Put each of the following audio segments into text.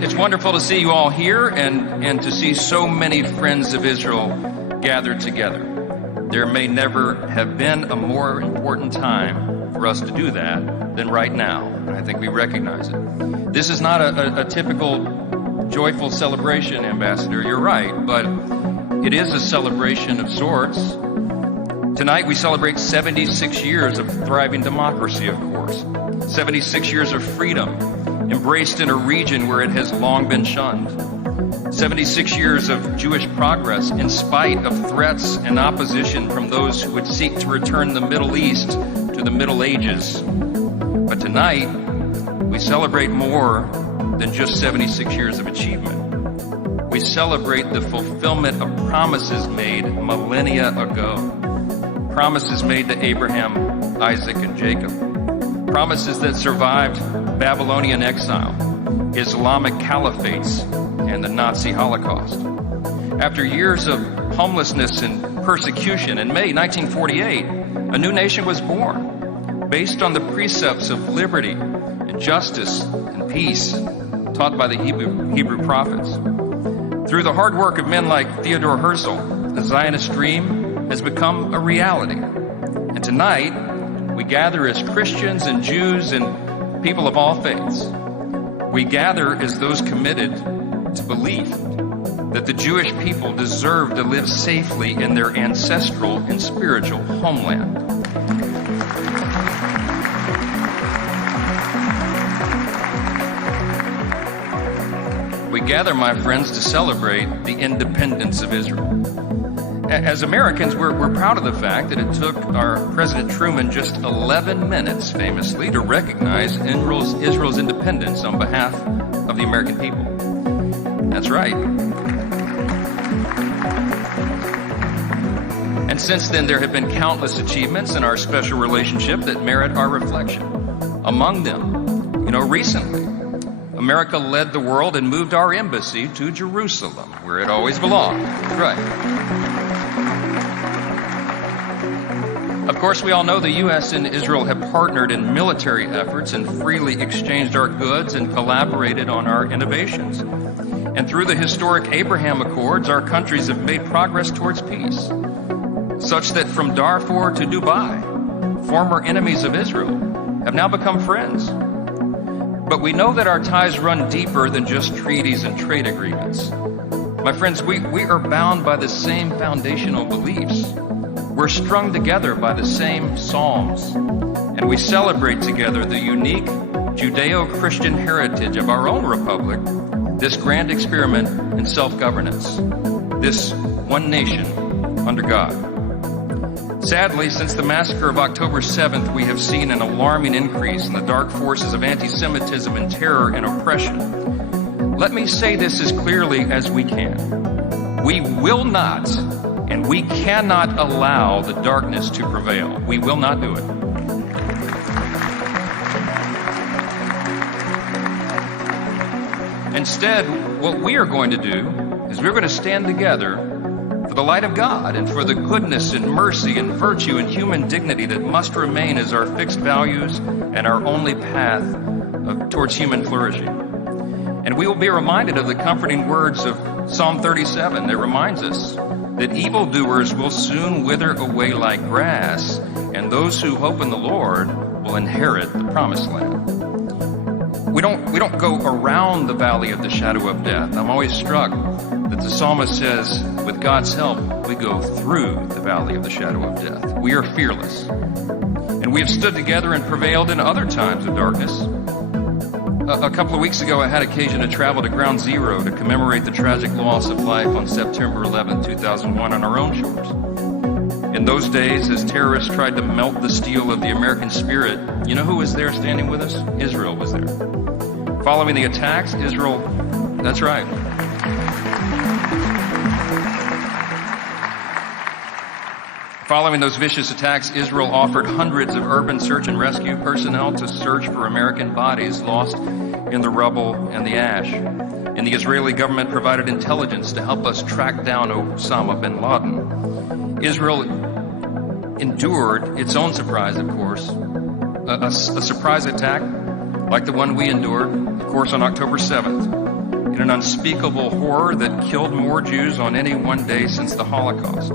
It's wonderful to see you all here and to see so many friends of Israel gathered together. There may never have been a more important time for us to do that than right now, and I think we recognize it. This is not a typical joyful celebration, Ambassador, you're right, but it is a celebration of sorts. Tonight we celebrate 76 years of thriving democracy, of course. 76 years of freedom, embraced in a region where it has long been shunned. 76 years of Jewish progress in spite of threats and opposition from those who would seek to return the Middle East to the Middle Ages. But tonight, we celebrate more than just 76 years of achievement. We celebrate the fulfillment of promises made millennia ago. Promises made to Abraham, Isaac, and Jacob. Promises that survived Babylonian exile, Islamic caliphates, and the Nazi Holocaust. After years of homelessness and persecution, in May 1948, a new nation was born, based on the precepts of liberty and justice and peace taught by the Hebrew prophets. Through the hard work of men like Theodore Herzl, the Zionist dream has become a reality. And tonight, we gather as Christians and Jews and people of all faiths. We gather as those committed to belief that the Jewish people deserve to live safely in their ancestral and spiritual homeland. We gather, my friends, to celebrate the independence of Israel. As Americans, we're proud of the fact that it took our President Truman just 11 minutes, famously, to recognize Israel's independence on behalf of the American people. That's right. And since then, there have been countless achievements in our special relationship that merit our reflection. Among them, recently, America led the world and moved our embassy to Jerusalem, where it always belonged. That's right. Of course, we all know the U.S. and Israel have partnered in military efforts and freely exchanged our goods and collaborated on our innovations. And through the historic Abraham Accords, our countries have made progress towards peace, such that from Darfur to Dubai, former enemies of Israel have now become friends. But we know that our ties run deeper than just treaties and trade agreements. My friends, we are bound by the same foundational beliefs. We're strung together by the same psalms, and we celebrate together the unique Judeo-Christian heritage of our own republic, this grand experiment in self-governance, this one nation under God. Sadly, since the massacre of October 7th, we have seen an alarming increase in the dark forces of anti-Semitism and terror and oppression. Let me say this as clearly as we can. We will not and we cannot allow the darkness to prevail. We will not do it. Instead, what we are going to do is we're going to stand together for the light of God and for the goodness and mercy and virtue and human dignity that must remain as our fixed values and our only path towards human flourishing. And we will be reminded of the comforting words of Psalm 37 that reminds us that evildoers will soon wither away like grass, and those who hope in the Lord will inherit the promised land. We don't go around the valley of the shadow of death. I'm always struck that the psalmist says, with God's help, we go through the valley of the shadow of death. We are fearless. And we have stood together and prevailed in other times of darkness. A couple of weeks ago, I had occasion to travel to Ground Zero to commemorate the tragic loss of life on September 11, 2001 on our own shores. In those days, as terrorists tried to melt the steel of the American spirit, you know who was there standing with us? Israel was there. Following the attacks, Israel, that's right. Following those vicious attacks, Israel offered hundreds of urban search and rescue personnel to search for American bodies lost in the rubble and the ash. And the Israeli government provided intelligence to help us track down Osama bin Laden. Israel endured its own surprise, of course, a surprise attack like the one we endured, of course, on October 7th, in an unspeakable horror that killed more Jews on any one day since the Holocaust.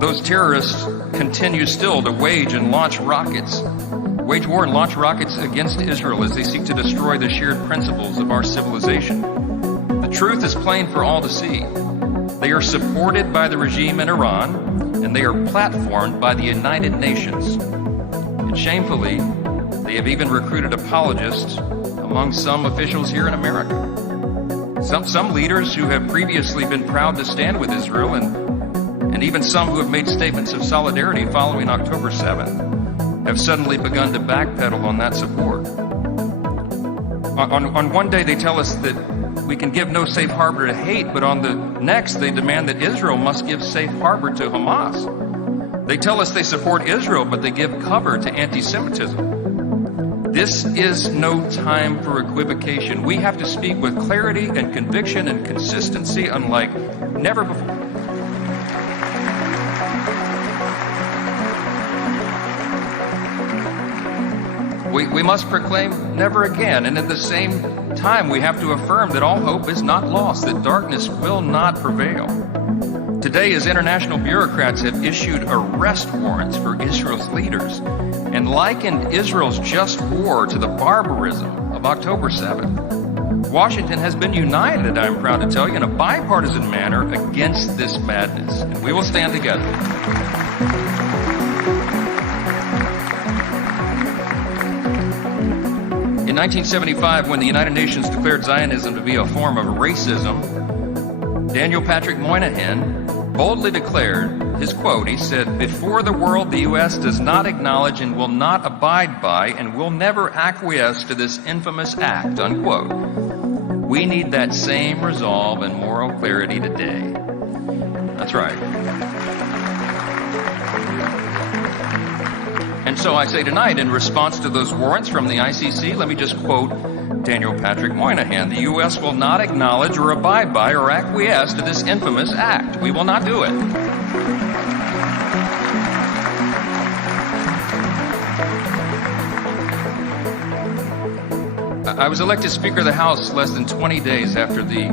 Those terrorists continue still to wage war and launch rockets against Israel as they seek to destroy the shared principles of our civilization. The truth is plain for all to see. They are supported by the regime in Iran, and they are platformed by the United Nations. And shamefully, they have even recruited apologists among some officials here in America. Some leaders who have previously been proud to stand with Israel, and even some who have made statements of solidarity following October 7th, have suddenly begun to backpedal on that support. On one day they tell us that we can give no safe harbor to hate, but on the next they demand that Israel must give safe harbor to Hamas. They tell us they support Israel, but they give cover to anti-Semitism. This is no time for equivocation. We have to speak with clarity and conviction and consistency unlike never before. We must proclaim never again, and at the same time we have to affirm that all hope is not lost, that darkness will not prevail. Today, as international bureaucrats have issued arrest warrants for Israel's leaders and likened Israel's just war to the barbarism of October 7th, Washington has been united, I'm proud to tell you, in a bipartisan manner against this madness, and we will stand together. In 1975, when the United Nations declared Zionism to be a form of racism, Daniel Patrick Moynihan boldly declared his quote. He said, "Before the world, the U.S. does not acknowledge and will not abide by and will never acquiesce to this infamous act," unquote. We need that same resolve and moral clarity today. That's right. And so I say tonight, in response to those warrants from the ICC, let me just quote Daniel Patrick Moynihan. The U.S. will not acknowledge or abide by or acquiesce to this infamous act. We will not do it. I was elected Speaker of the House less than 20 days after the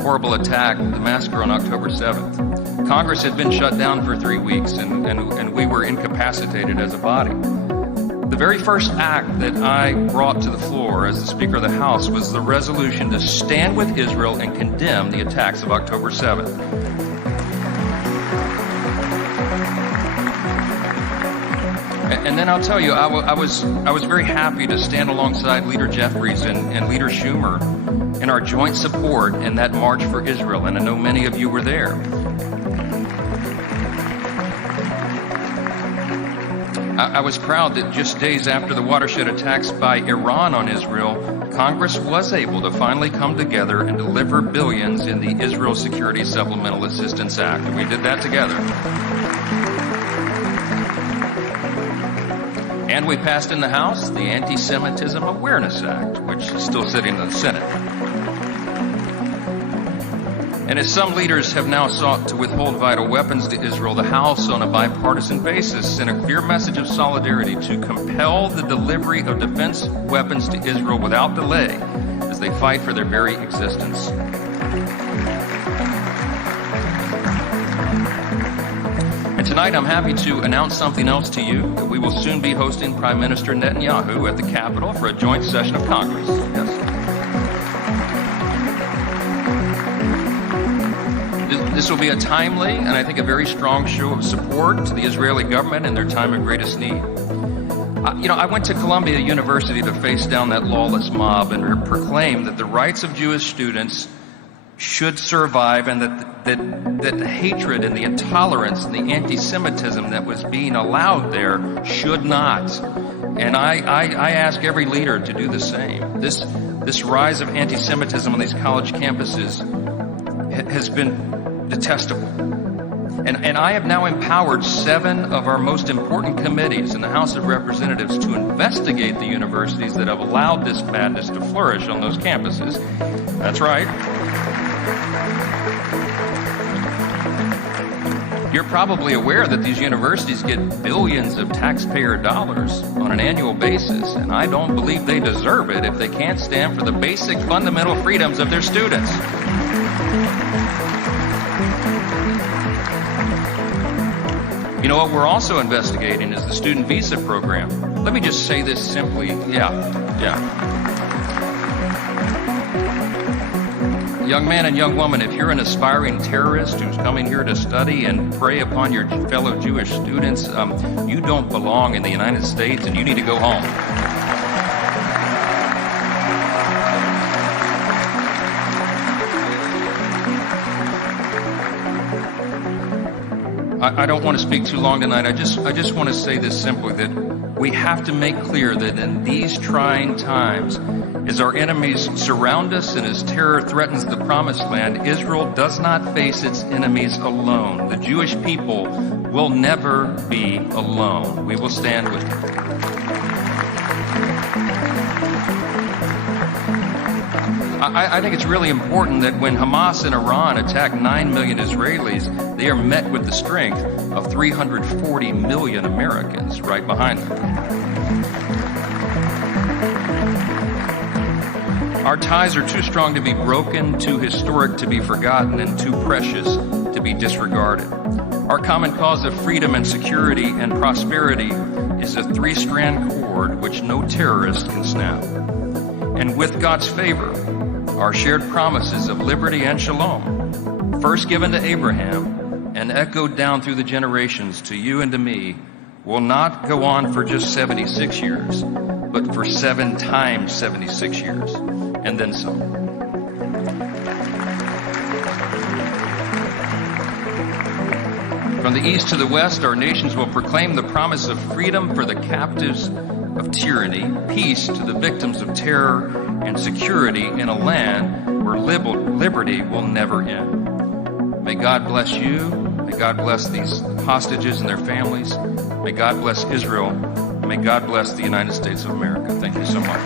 horrible attack, the massacre on October 7th. Congress had been shut down for 3 weeks, and we were incapacitated as a body. The very first act that I brought to the floor as the Speaker of the House was the resolution to stand with Israel and condemn the attacks of October 7th. And then I'll tell you, I was very happy to stand alongside Leader Jeffries and Leader Schumer in our joint support in that March for Israel, and I know many of you were there. I was proud that just days after the watershed attacks by Iran on Israel, Congress was able to finally come together and deliver billions in the Israel Security Supplemental Assistance Act. And we did that together. And we passed in the House the Anti-Semitism Awareness Act, which is still sitting in the Senate. And as some leaders have now sought to withhold vital weapons to Israel, the House, on a bipartisan basis, sent a clear message of solidarity to compel the delivery of defense weapons to Israel without delay as they fight for their very existence. And tonight I'm happy to announce something else to you, that we will soon be hosting Prime Minister Netanyahu at the Capitol for a joint session of Congress. Yes. This will be a timely and I think a very strong show of support to the Israeli government in their time of greatest need. I went to Columbia University to face down that lawless mob and proclaim that the rights of Jewish students should survive, and that the hatred and the intolerance and the anti-Semitism that was being allowed there should not. And I ask every leader to do the same. This rise of anti-Semitism on these college campuses has been detestable. And I have now empowered 7 of our most important committees in the House of Representatives to investigate the universities that have allowed this madness to flourish on those campuses. That's right. You're probably aware that these universities get billions of taxpayer dollars on an annual basis, and I don't believe they deserve it if they can't stand for the basic fundamental freedoms of their students. You know what we're also investigating is the student visa program. Let me just say this simply. Young man and young woman, if you're an aspiring terrorist who's coming here to study and prey upon your fellow Jewish students, you don't belong in the United States and you need to go home. I don't want to speak too long tonight. I just want to say this simply, that we have to make clear that in these trying times, as our enemies surround us and as terror threatens the promised land, Israel does not face its enemies alone. The Jewish people will never be alone. We will stand with them. I think it's really important that when Hamas and Iran attack 9 million Israelis, they are met with the strength of 340 million Americans right behind them. Our ties are too strong to be broken, too historic to be forgotten, and too precious to be disregarded. Our common cause of freedom and security and prosperity is a three-strand cord which no terrorist can snap. And with God's favor, our shared promises of liberty and shalom, first given to Abraham and echoed down through the generations to you and to me, will not go on for just 76 years, but for 7 times 76 years, and then some. From the east to the west, our nations will proclaim the promise of freedom for the captives of tyranny, peace to the victims of terror, and security in a land where liberty will never end. May God bless you. May God bless these hostages and their families. May God bless Israel. May God bless the United States of America. Thank you so much.